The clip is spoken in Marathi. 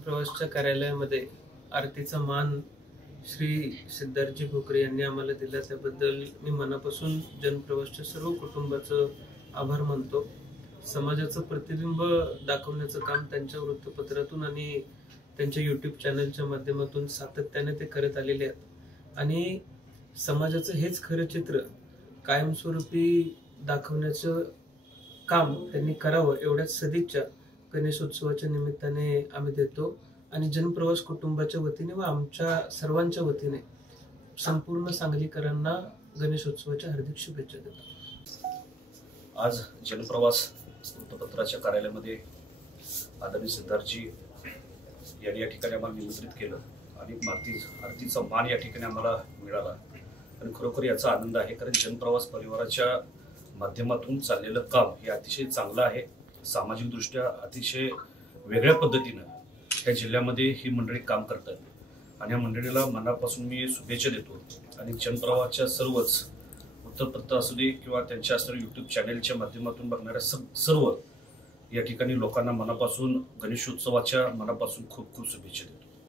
जनप्रवासच्या कार्यालयामध्ये आरतीचा मान श्री सिद्धार्थजी भोकरे यांनी आम्हाला दिला, त्याबद्दल मी मनापासून जनप्रवासच्या सर्व कुटुंबाचं आभार मानतो। समाजाचं प्रतिबिंब दाखवण्याचं काम त्यांच्या वृत्तपत्रातून आणि त्यांच्या YouTube चॅनलच्या माध्यमातून सातत्याने ते करत आलेले आहेत आणि समाजाचं हेच खरं चित्र कायमस्वरूपी दाखवण्याचं काम त्यांनी करावं एवढ्याच सदिच्छा गणेशोत्सवाच्या निमित्ताने आम्ही देतो आणि जनप्रवास कुटुंबाच्या वतीने व आमच्या सर्वांच्या वतीने संपूर्ण सांगलीकरांना गणेशोत्सवाच्या हार्दिक शुभेच्छा देतो। आज जनप्रवास वृत्तपत्राच्या कार्यालयामध्ये आदरणीय सिद्धार्थजी यांनी या ठिकाणी आम्हाला निमंत्रित केलं आणि आरतीचा मान या ठिकाणी आम्हाला मिळाला आणि खरोखर याचा आनंद आहे, कारण जनप्रवास परिवाराच्या माध्यमातून चाललेलं काम हे अतिशय चांगलं आहे। सामाजिक दृष्ट्या अतिशय वेगळ्या पद्धतीनं या जिल्ह्यामध्ये ही मंडळी काम करतात आणि या मंडळीला मनापासून मी शुभेच्छा देतो आणि जनप्रवासच्या सर्वच वृत्तपत्र असू दे किंवा त्यांच्या असणाऱ्या YouTube चॅनेलच्या माध्यमातून बघणाऱ्या सर्व या ठिकाणी लोकांना मनापासून गणेशोत्सवाच्या मनापासून खूप खूप शुभेच्छा देतो।